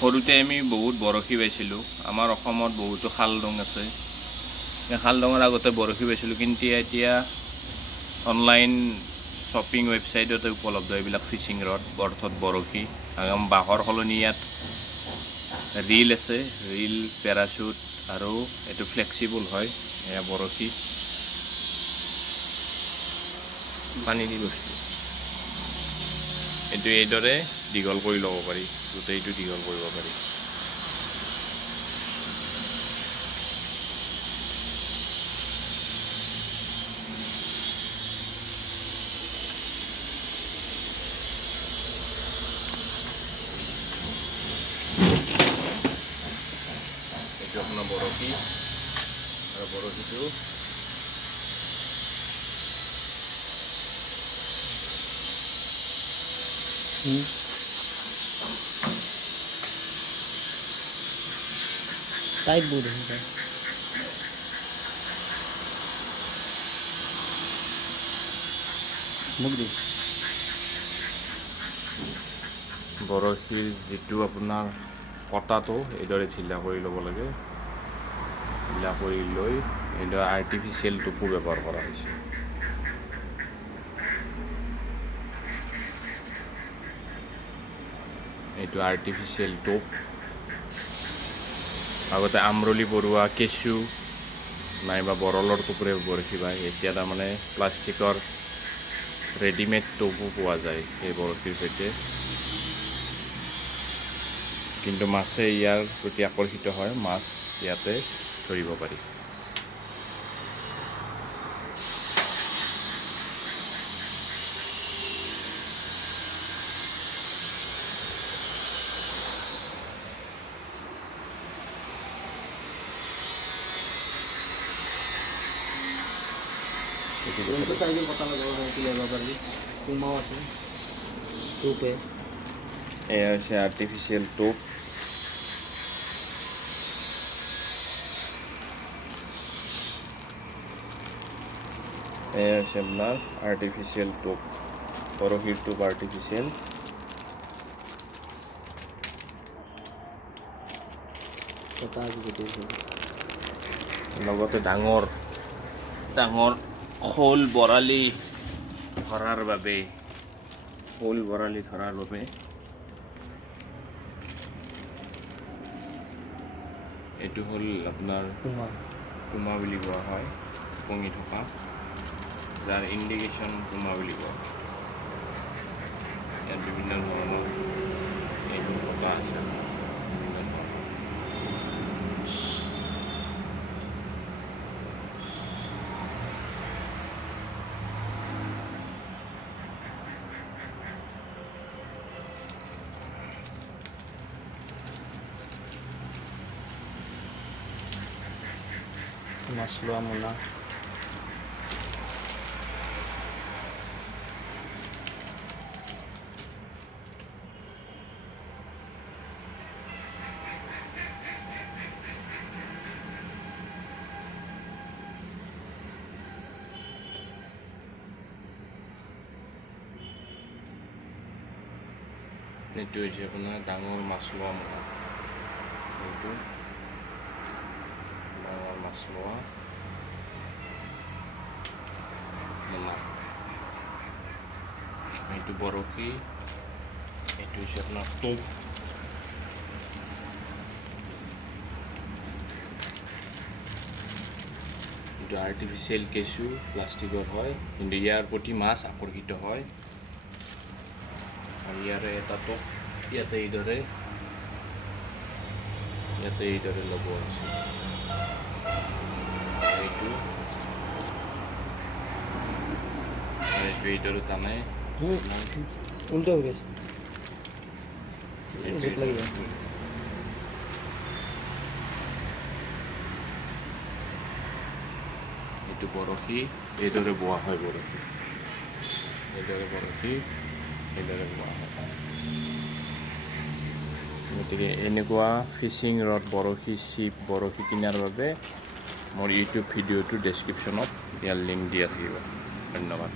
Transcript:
সৰুতে আমি বহুত বৰশী পাইছিলোঁ। আমাৰ অসমত বহুতো খাল-ডং আছে। এই খাল-ডঙৰ আগতে বৰশী পাইছিলোঁ, কিন্তু এতিয়া অনলাইন শ্বপিং ৱেবছাইটতে উপলব্ধ এইবিলাক ফিচিং ৰড, অৰ্থাৎ বৰশী। বাঁহৰ সলনি ইয়াত ৰীল আছে, ৰীল, পেৰাচুট আৰু এইটো ফ্লেক্সিবল হয়। এয়া বৰশী, পানী দি বস্তু। এইটো এইদৰে দীঘল কৰি ল'ব পাৰি, গোটেইটো দীঘল কৰিব পাৰি। এইটো আপোনাৰ বৰশী, আৰু বৰশীটো टाइट बोर्ड है मुग्धी বৰশীৰ যিটো আপোনাৰ কটাটো এইদৰে ঢিলা কৰি ল'ব লাগে। ঢিলা কৰি লৈ এইদৰে আৰ্টিফিচিয়েল টোপো ব্যৱহাৰ কৰা হৈছে। এইটো আৰ্টিফিচিয়েল টোপ। আগতে আমৰলি পৰুৱা, কেঁচু নাইবা বৰলৰ টোপেৰে বৰশী বায়। এতিয়া তাৰমানে প্লাষ্টিকৰ ৰেডিমেড টোপো পোৱা যায় এই বৰশীৰ সৈতে। কিন্তু মাছে ইয়াৰ প্ৰতি আকৰ্ষিত হয়, মাছ ইয়াতে ধৰিব পাৰি। तो साइज पता लगा कि लेगा कर ली पुमा আছে टूपे এয়া হৈছে আৰ্টিফিচিয়েল টোপ। এয়া হৈছে আপোনাৰ আৰ্টিফিচিয়েল টোপ, বৰশীৰ টোপ আৰ্টিফিচিয়েল। पता है कि লগতে ডাঙৰ ডাঙৰ শ'ল, বৰালি ধৰাৰ বাবে, শ'ল বৰালি ধৰাৰ বাবে এইটো হ'ল আপোনাৰ पुमा পুমা বুলি কোৱা হয়, উপঙি থকা, যাৰ ইণ্ডিকেশ্যন পুমা বুলি কোৱা হয়। ইয়াত বিভিন্ন ধৰণৰ এইবোৰ কটা আছে। मसलुआ मुना এইটো হৈছে আপোনাৰ ডাঙৰ মাছলোৱা মোনা। এইটো ডাঙৰ মাছলোৱা মোনা। এইটো বৰশী, এইটো হৈছে আপোনাৰ টোপ। এইটো আৰ্টিফিচিয়েল কেঁচু, প্লাষ্টিকৰ হয়, কিন্তু ইয়াৰ প্ৰতি মাছ আকৰ্ষিত হয়। আৰু ইয়াৰে এটা টোপ ইয়াতে এইদৰে লগোৱা আছে। এইটো এইদৰে টানে। उल्टे हो गए जिप लग गया এইটো বৰশী, এইদৰে বোৱা হয় বৰশী। এইদৰে বৰশী এইদৰে বোৱা হয়। গতিকে এনেকুৱা ফিচিং ৰড, বৰশী, চিপ, বৰশী কিনাৰ বাবে মোৰ ইউটিউব ভিডিঅ'টো ডেছক্ৰিপশ্যনত ইয়াৰ লিংক দিয়া থাকিব। ধন্যবাদ।